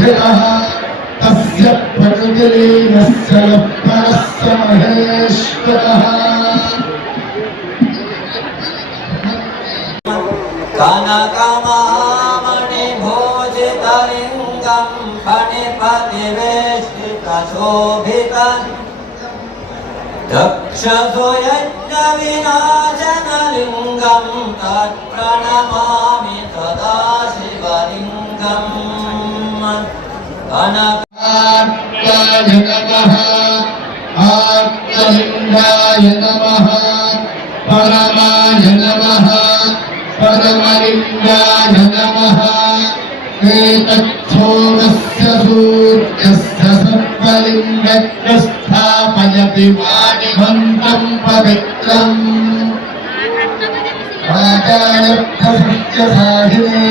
प्रतिष्ठितः तस्य प्रकृतिलीनस्य परस्य महेश्वरः कनकमहामणिभूषितलिङ्गं फणिपतिवेष्टितशोभितं दक्षसुयज्ञविनाशनलिङ्गं तत्प्रणमामि सदा शिवलिङ्गम् कनकाय नमः आत्मलिङ्गाय नमः परमाय नमः परमलिङ्गाय नमः एतच्छोरस्य सूर्यस्य सर्वलिङ्गस्य स्थापयति वाणिभन्तं पवित्रम् राजायत्थसत्यसाहिने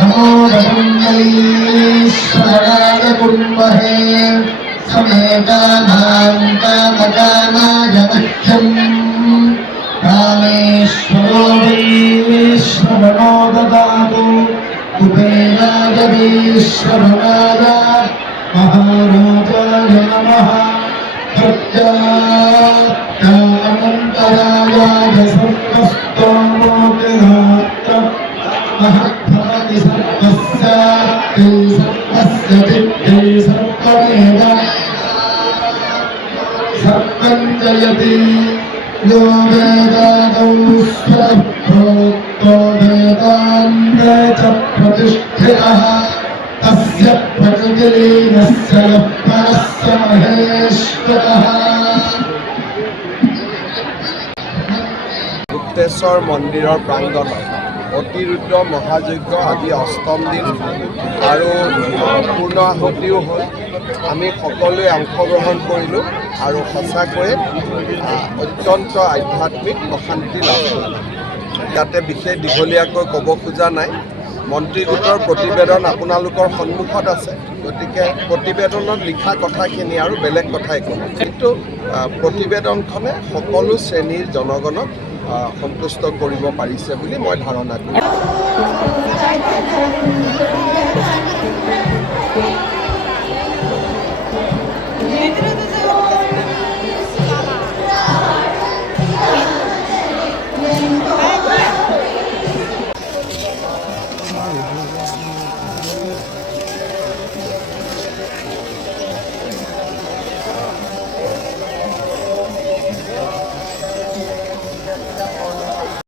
नमो रघुन्दलीश्वराय कुर्महे समेतानां कामकामाय मह्यम् कामेश्वरो वैश्वरो ददातु कुबेराय वैश्वराय महाराजाय नमः प्रत्यात्मानन्तरायाय सर्वस्तोमोतिरात्र महद्भवति सर्वस्य दिव्यै सर्वमेव सर्वं जयति यो वेदादौ स्वप्रोक्तो वेदान्ते च प्रतिष्ठितः तस्य प्रकृतिलीनस्य परस्य महेश्वरः गुप्तेश्वर मन्दिৰৰ প্ৰাংগণত অতিৰুদ্ৰ মহাযজ্ঞ আজি অষ্টম দিন আৰু পূৰ্ণ আহুতিও হ'ল। আমি সকলোৱে অংশগ্ৰহণ কৰিলোঁ আৰু সঁচাকৈয়ে অত্যন্ত আধ্যাত্মিক প্ৰশান্তি লাভ কৰিলোঁ। ইয়াতে বিশেষ দীঘলীয়াকৈ ক'ব খোজা নাই। মন্ত্ৰী গোটৰ প্ৰতিবেদন আপোনালোকৰ সন্মুখত আছে, গতিকে প্ৰতিবেদনত লিখা কথাখিনি আৰু বেলেগ কথা একো নাই, কিন্তু প্ৰতিবেদনখনে সকলো শ্ৰেণীৰ জনগণক সন্তুষ্ট কৰিব পাৰিছে বুলি মই ধাৰণা কৰোঁ।